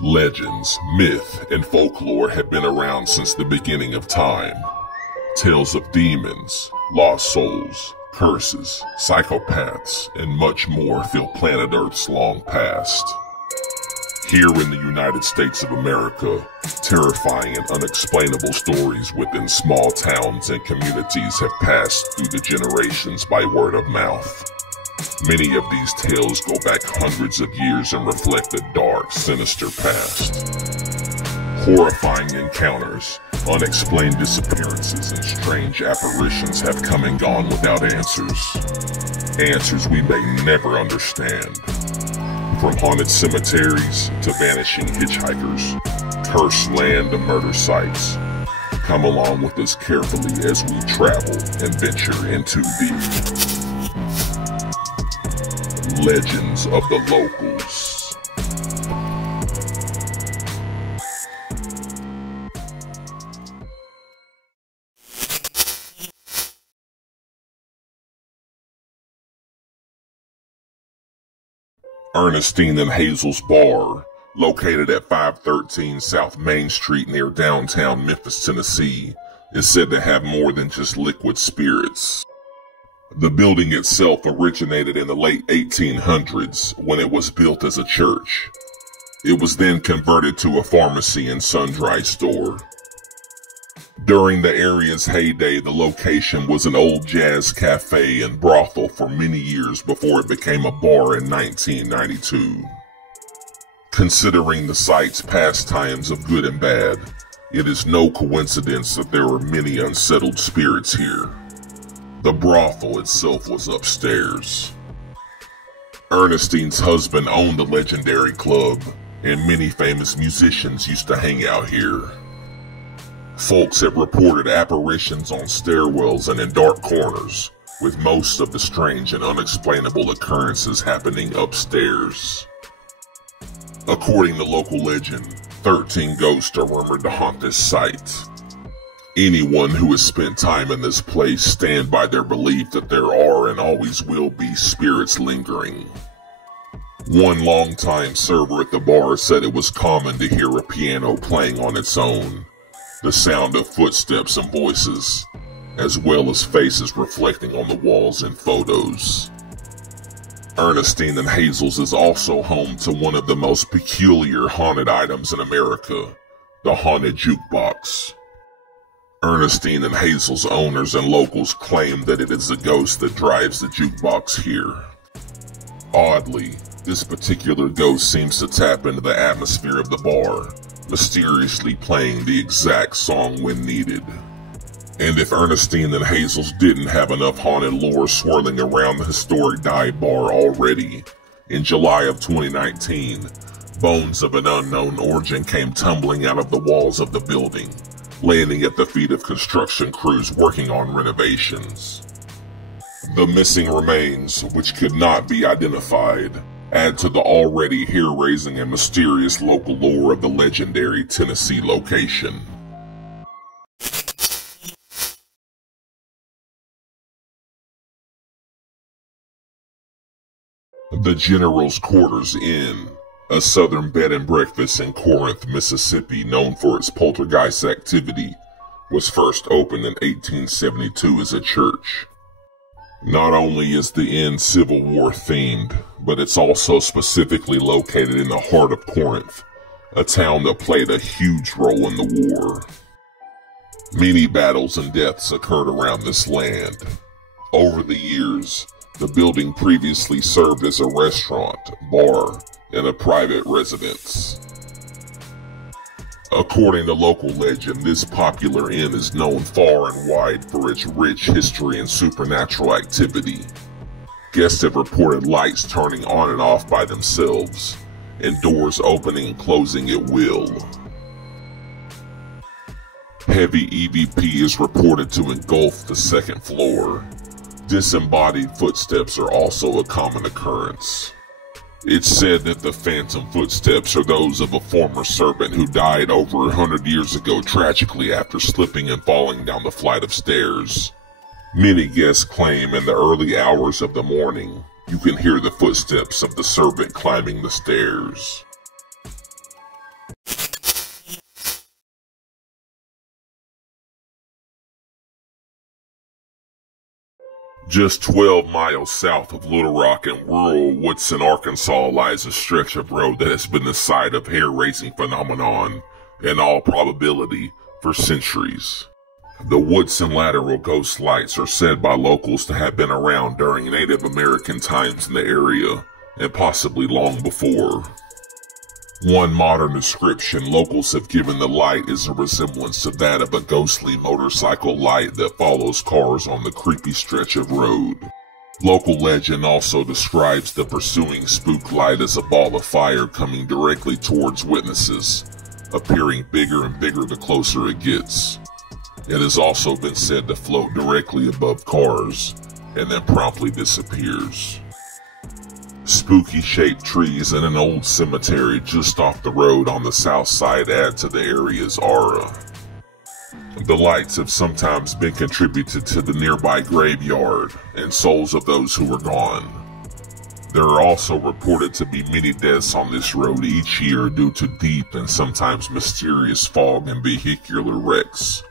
Legends, myth, and folklore have been around since the beginning of time. Tales of demons, lost souls, curses, psychopaths, and much more fill planet Earth's long past. Here in the United States of America, terrifying and unexplainable stories within small towns and communities have passed through the generations by word of mouth. Many of these tales go back hundreds of years and reflect a dark, sinister past. Horrifying encounters, unexplained disappearances, and strange apparitions have come and gone without answers. Answers we may never understand. From haunted cemeteries to vanishing hitchhikers, cursed land to murder sites. Come along with us carefully as we travel and venture into the legends of the locals. Ernestine and Hazel's Bar, located at 513 South Main Street near downtown Memphis, Tennessee, is said to have more than just liquid spirits. The building itself originated in the late 1800s when it was built as a church. It was then converted to a pharmacy and sundry store. During the area's heyday, the location was an old jazz cafe and brothel for many years before it became a bar in 1992. Considering the site's pastimes of good and bad, it is no coincidence that there are many unsettled spirits here. The brothel itself was upstairs. Ernestine's husband owned the legendary club, and many famous musicians used to hang out here. Folks have reported apparitions on stairwells and in dark corners, with most of the strange and unexplainable occurrences happening upstairs. According to local legend, 13 ghosts are rumored to haunt this site. Anyone who has spent time in this place stand by their belief that there are and always will be spirits lingering. One longtime server at the bar said it was common to hear a piano playing on its own, the sound of footsteps and voices, as well as faces reflecting on the walls in photos. Ernestine and Hazel's is also home to one of the most peculiar haunted items in America, the haunted jukebox. Ernestine and Hazel's owners and locals claim that it is the ghost that drives the jukebox here. Oddly, this particular ghost seems to tap into the atmosphere of the bar, mysteriously playing the exact song when needed. And if Ernestine and Hazel's didn't have enough haunted lore swirling around the historic dive bar already, in July of 2019, bones of an unknown origin came tumbling out of the walls of the building, landing at the feet of construction crews working on renovations. The missing remains, which could not be identified, add to the already hair-raising and mysterious local lore of the legendary Tennessee location. The General's Quarters Inn, a southern bed and breakfast in Corinth, Mississippi, known for its poltergeist activity, was first opened in 1872 as a church. Not only is the inn Civil War themed, but it's also specifically located in the heart of Corinth, a town that played a huge role in the war. Many battles and deaths occurred around this land. Over the years, the building previously served as a restaurant, bar, and a private residence. According to local legend, this popular inn is known far and wide for its rich history and supernatural activity. Guests have reported lights turning on and off by themselves, and doors opening and closing at will. Heavy EVP is reported to engulf the second floor. Disembodied footsteps are also a common occurrence. It's said that the phantom footsteps are those of a former servant who died over 100 years ago tragically after slipping and falling down the flight of stairs. Many guests claim in the early hours of the morning, you can hear the footsteps of the servant climbing the stairs. Just 12 miles south of Little Rock in rural Woodson, Arkansas lies a stretch of road that has been the site of hair-raising phenomenon, in all probability, for centuries. The Woodson LATERAL ghost lights are said by locals to have been around during Native American times in the area, and possibly long before. One modern description locals have given the light is a resemblance to that of a ghostly motorcycle light that follows cars on the creepy stretch of road. Local legend also describes the pursuing spook light as a ball of fire coming directly towards witnesses, appearing bigger and bigger the closer it gets. It has also been said to float directly above cars, and then promptly disappears. Spooky-shaped trees in an old cemetery just off the road on the south side add to the area's aura. The lights have sometimes been contributed to the nearby graveyard and souls of those who are gone. There are also reported to be many deaths on this road each year due to deep and sometimes mysterious fog and vehicular wrecks,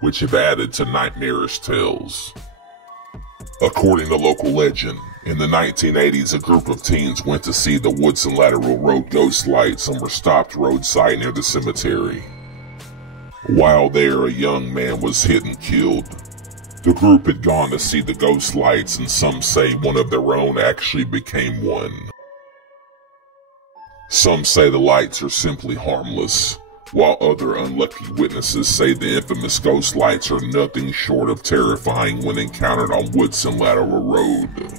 which have added to nightmarish tales. According to local legend, in the 1980s, a group of teens went to see the Woodson LATERAL road ghost lights and were stopped roadside near the cemetery. While there, a young man was hit and killed. The group had gone to see the ghost lights, and some say one of their own actually became one. Some say the lights are simply harmless, while other unlucky witnesses say the infamous ghost lights are nothing short of terrifying when encountered on Woodson LATERAL Road.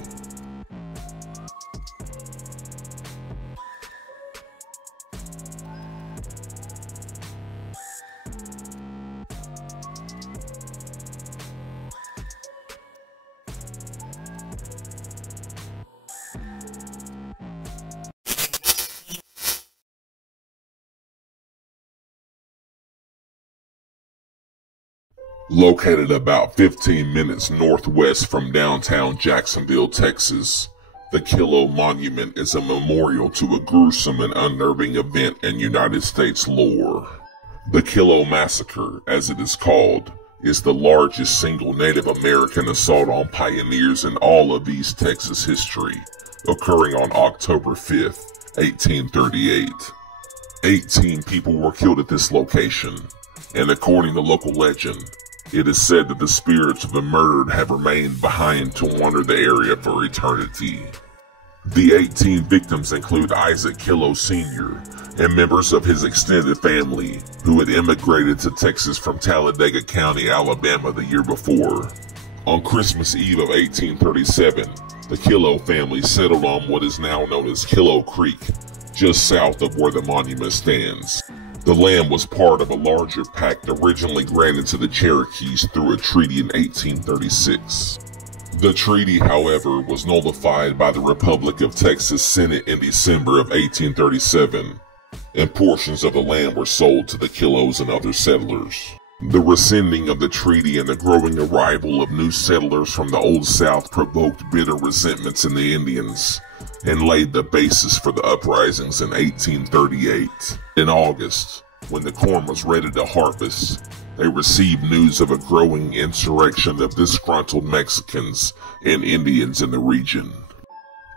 Located about 15 minutes northwest from downtown Jacksonville, Texas, the KILLOUGH Monument is a memorial to a gruesome and unnerving event in United States lore. The KILLOUGH Massacre, as it is called, is the largest single Native American assault on pioneers in all of East Texas history, occurring on October 5th, 1838. 18 people were killed at this location, and according to local legend, it is said that the spirits of the murdered have remained behind to wander the area for eternity. The 18 victims include Isaac KILLOUGH Sr. and members of his extended family who had immigrated to Texas from Talladega County, Alabama the year before. On Christmas Eve of 1837, the KILLOUGH family settled on what is now known as KILLOUGH Creek, just south of where the monument stands. The land was part of a larger pact originally granted to the Cherokees through a treaty in 1836. The treaty, however, was nullified by the Republic of Texas Senate in December of 1837, and portions of the land were sold to the KILLOUGHs and other settlers. The rescinding of the treaty and the growing arrival of new settlers from the Old South provoked bitter resentments in the Indians, and laid the basis for the uprisings in 1838. In August, when the corn was ready to harvest, they received news of a growing insurrection of disgruntled Mexicans and Indians in the region.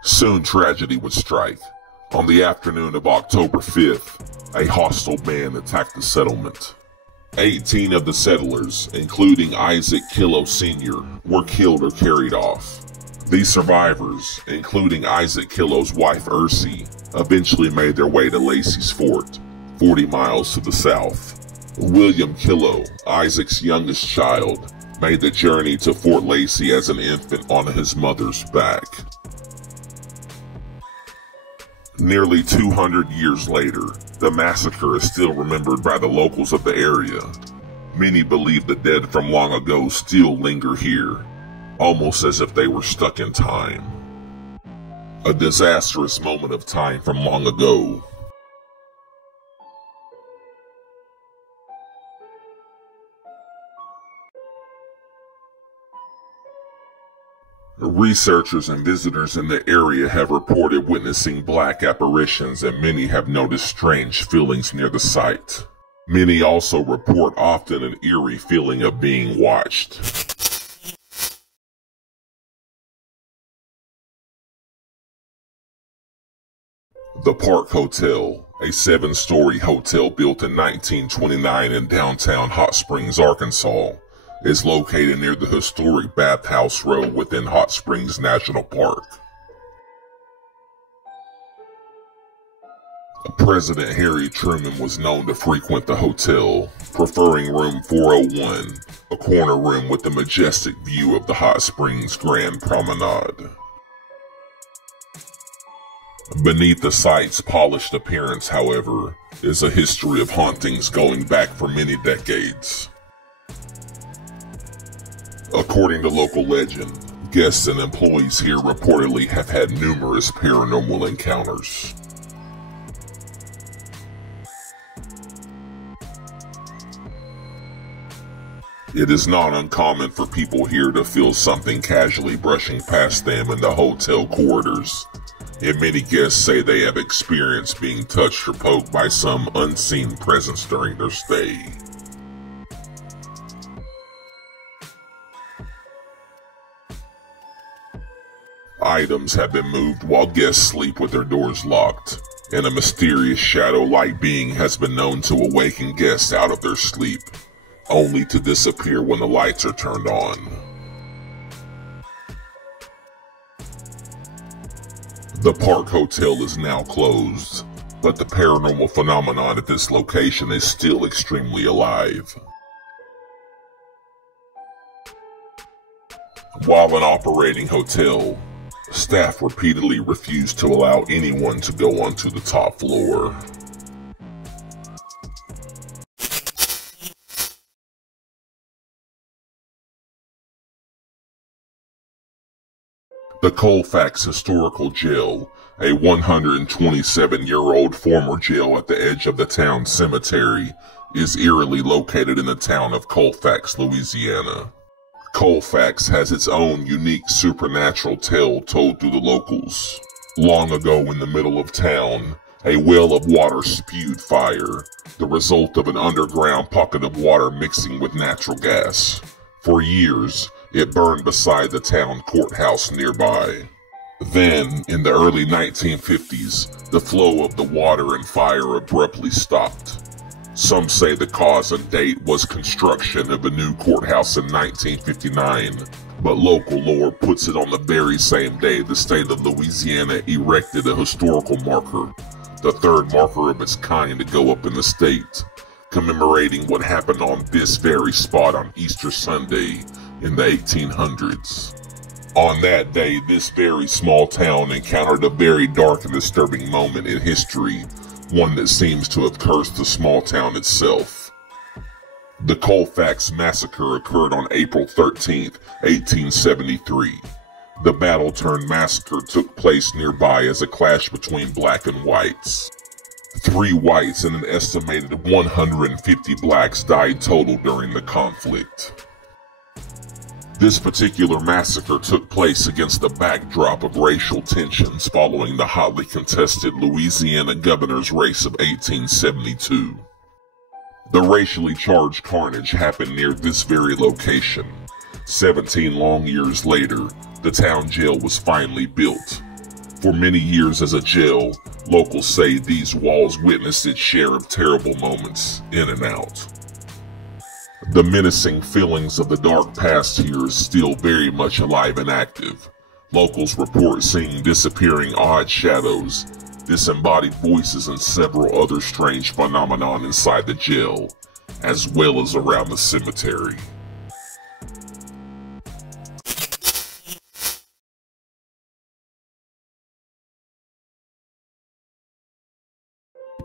Soon tragedy would strike. On the afternoon of October 5th, a hostile band attacked the settlement. 18 of the settlers, including Isaac KILLOUGH Sr., were killed or carried off. These survivors, including Isaac KILLOUGH's wife Earnestine, eventually made their way to Lacey's Fort, 40 miles to the south. William KILLOUGH, Isaac's youngest child, made the journey to Fort Lacey as an infant on his mother's back. Nearly 200 years later, the massacre is still remembered by the locals of the area. Many believe the dead from long ago still linger here, almost as if they were stuck in time. A disastrous moment of time from long ago. Researchers and visitors in the area have reported witnessing black apparitions, and many have noticed strange feelings near the site. Many also report often an eerie feeling of being watched. The Park Hotel, a 7-story hotel built in 1929 in downtown Hot Springs, Arkansas, is located near the historic Bathhouse Road within Hot Springs National Park. President Harry Truman was known to frequent the hotel, preferring room 401, a corner room with a majestic view of the Hot Springs Grand Promenade. Beneath the site's polished appearance, however, is a history of hauntings going back for many decades. According to local legend, guests and employees here reportedly have had numerous paranormal encounters. It is not uncommon for people here to feel something casually brushing past them in the hotel corridors, and many guests say they have experienced being touched or poked by some unseen presence during their stay. Items have been moved while guests sleep with their doors locked, and a mysterious shadow-like being has been known to awaken guests out of their sleep, only to disappear when the lights are turned on. The Park Hotel is now closed, but the paranormal phenomenon at this location is still extremely alive. While an operating hotel, staff repeatedly refused to allow anyone to go onto the top floor. The Colfax Historical Jail, a 127-year-old former jail at the edge of the town cemetery, is eerily located in the town of Colfax, Louisiana. Colfax has its own unique supernatural tale told through the locals. Long ago in the middle of town, a well of water spewed fire, the result of an underground pocket of water mixing with natural gas. For years, it burned beside the town courthouse nearby. Then, in the early 1950s, the flow of the water and fire abruptly stopped. Some say the cause and date was construction of a new courthouse in 1959, but local lore puts it on the very same day the state of Louisiana erected a historical marker, the third marker of its kind to go up in the state, commemorating what happened on this very spot on Easter Sunday in the 1800s. On that day, this very small town encountered a very dark and disturbing moment in history, one that seems to have cursed the small town itself. The Colfax Massacre occurred on April 13th, 1873. The battle-turned-massacre took place nearby as a clash between black and whites. 3 whites and an estimated 150 blacks died total during the conflict. This particular massacre took place against the backdrop of racial tensions following the hotly contested Louisiana governor's race of 1872. The racially charged carnage happened near this very location. 17 long years later, the town jail was finally built. For many years as a jail, locals say these walls witnessed its share of terrible moments in and out. The menacing feelings of the dark past here is still very much alive and active. Locals report seeing disappearing odd shadows, disembodied voices, and several other strange phenomena inside the jail, as well as around the cemetery.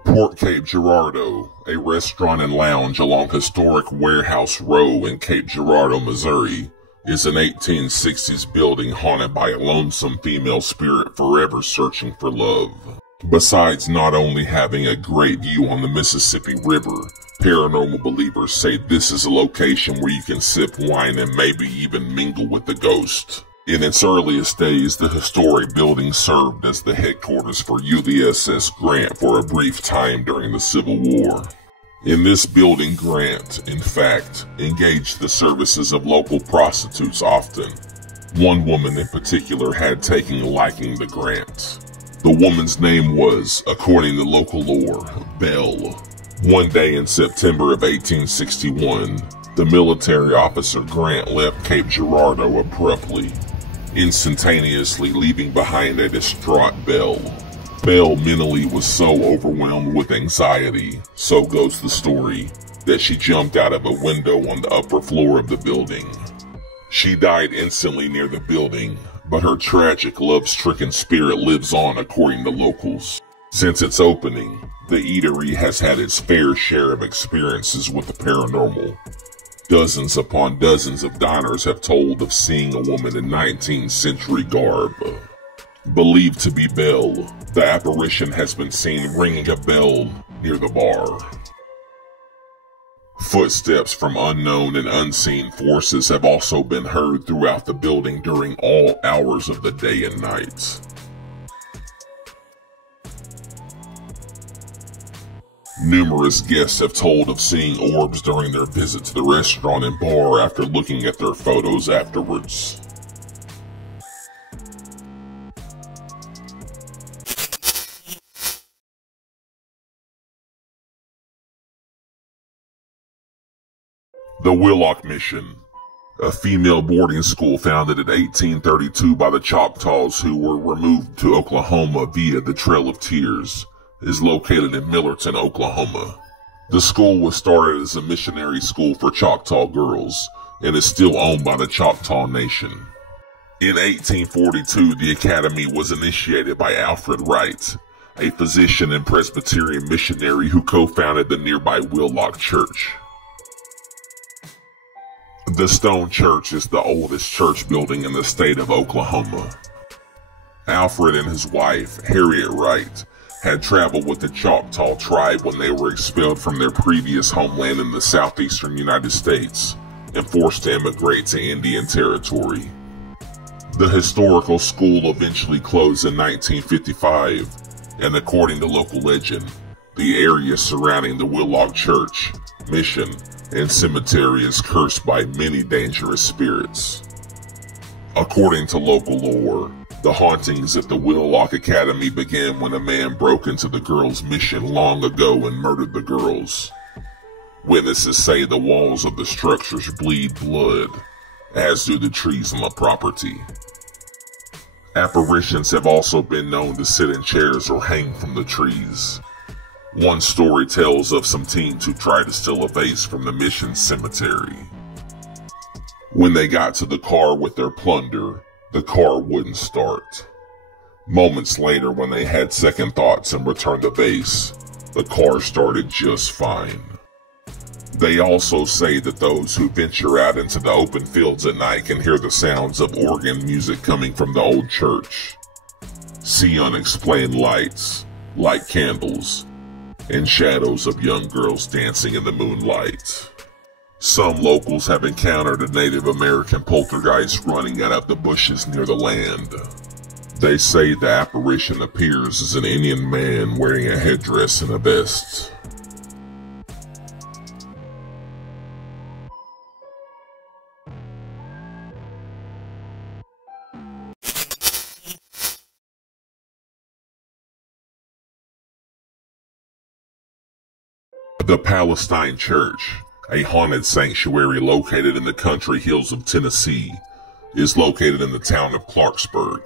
Port Cape Girardeau, a restaurant and lounge along historic Warehouse Row in Cape Girardeau, Missouri, is an 1860s building haunted by a lonesome female spirit forever searching for love. Besides not only having a great view on the Mississippi River, paranormal believers say this is a location where you can sip wine and maybe even mingle with the ghost. In its earliest days, the historic building served as the headquarters for USS Grant for a brief time during the Civil War. In this building, Grant, in fact, engaged the services of local prostitutes often. One woman in particular had taken a liking to Grant. The woman's name was, according to local lore, Belle. One day in September of 1861, the military officer Grant left Cape Girardeau abruptly, instantaneously leaving behind a distraught Belle. Belle mentally was so overwhelmed with anxiety, so goes the story, that she jumped out of a window on the upper floor of the building. She died instantly near the building, but her tragic, love-stricken spirit lives on according to locals. Since its opening, the eatery has had its fair share of experiences with the paranormal. Dozens upon dozens of diners have told of seeing a woman in 19th century garb. Believed to be Belle, the apparition has been seen ringing a bell near the bar. Footsteps from unknown and unseen forces have also been heard throughout the building during all hours of the day and night. Numerous guests have told of seeing orbs during their visit to the restaurant and bar after looking at their photos afterwards. The Wheelock Mission, a female boarding school founded in 1832 by the Choctaws who were removed to Oklahoma via the Trail of Tears, is located in Millerton, Oklahoma. The school was started as a missionary school for Choctaw girls and is still owned by the Choctaw Nation. In 1842, the academy was initiated by Alfred Wright, a physician and Presbyterian missionary who co-founded the nearby Wheelock Church. The stone church is the oldest church building in the state of Oklahoma. Alfred and his wife, Harriet Wright, had traveled with the Choctaw tribe when they were expelled from their previous homeland in the southeastern United States and forced to immigrate to Indian Territory. The historical school eventually closed in 1955, and according to local legend, the area surrounding the Wheelock Church, Mission, and cemetery is cursed by many dangerous spirits. According to local lore, the hauntings at the Wheelock Academy began when a man broke into the girls' mission long ago and murdered the girls. Witnesses say the walls of the structures bleed blood, as do the trees on the property. Apparitions have also been known to sit in chairs or hang from the trees. One story tells of some teens who tried to steal a vase from the mission cemetery. When they got to the car with their plunder, the car wouldn't start. Moments later, when they had second thoughts and returned the vase, the car started just fine. They also say that those who venture out into the open fields at night can hear the sounds of organ music coming from the old church, see unexplained lights, light candles, and shadows of young girls dancing in the moonlight. Some locals have encountered a Native American poltergeist running out of the bushes near the land. They say the apparition appears as an Indian man wearing a headdress and a vest. The Palestine Church, a haunted sanctuary located in the country hills of Tennessee, is located in the town of Clarksburg.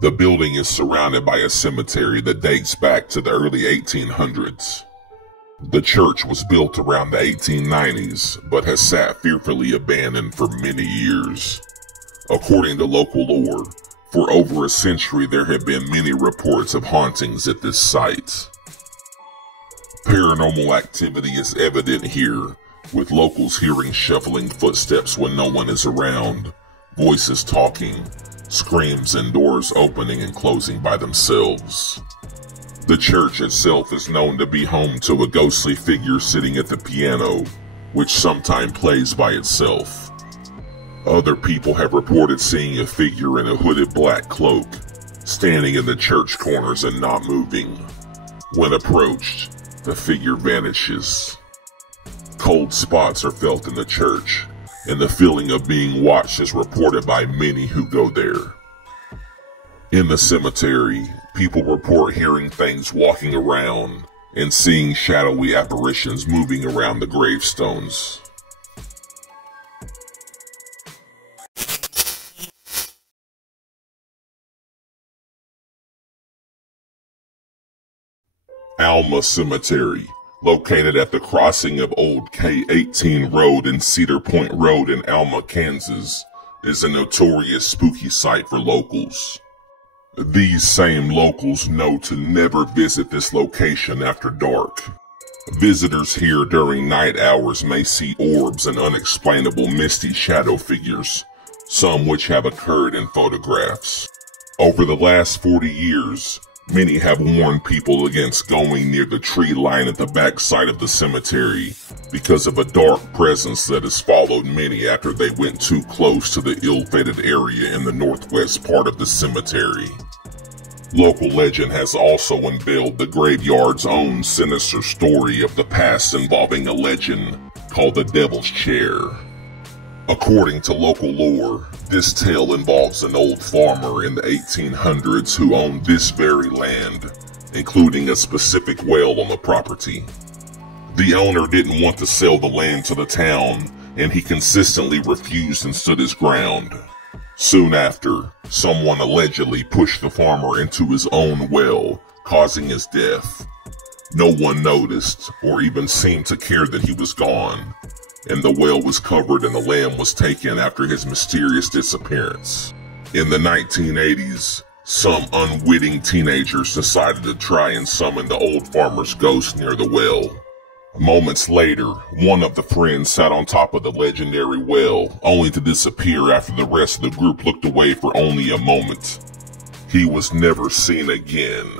The building is surrounded by a cemetery that dates back to the early 1800s. The church was built around the 1890s, but has sat fearfully abandoned for many years. According to local lore, for over a century there have been many reports of hauntings at this site. Paranormal activity is evident here, with locals hearing shuffling footsteps when no one is around, voices talking, screams, and doors opening and closing by themselves. The church itself is known to be home to a ghostly figure sitting at the piano, which sometimes plays by itself. Other people have reported seeing a figure in a hooded black cloak, standing in the church corners and not moving. When approached, the figure vanishes. Cold spots are felt in the church, and the feeling of being watched is reported by many who go there. In the cemetery, People report hearing things walking around and seeing shadowy apparitions moving around the gravestones. Alma Cemetery, located at the crossing of Old K-18 Road and Cedar Point Road in Alma, Kansas, is a notorious spooky site for locals. These same locals know to never visit this location after dark. Visitors here during night hours may see orbs and unexplainable misty shadow figures, some which have occurred in photographs. Over the last 40 years, many have warned people against going near the tree line at the backside of the cemetery because of a dark presence that has followed many after they went too close to the ill-fated area in the northwest part of the cemetery. Local legend has also unveiled the graveyard's own sinister story of the past involving a legend called the Devil's Chair. According to local lore, this tale involves an old farmer in the 1800s who owned this very land, including a specific well on the property. The owner didn't want to sell the land to the town, and he consistently refused and stood his ground. Soon after, someone allegedly pushed the farmer into his own well, causing his death. No one noticed, or even seemed to care that he was gone, and the well was covered and the land was taken after his mysterious disappearance. In the 1980s, some unwitting teenagers decided to try and summon the old farmer's ghost near the well. Moments later, one of the friends sat on top of the legendary well, only to disappear after the rest of the group looked away for only a moment. He was never seen again.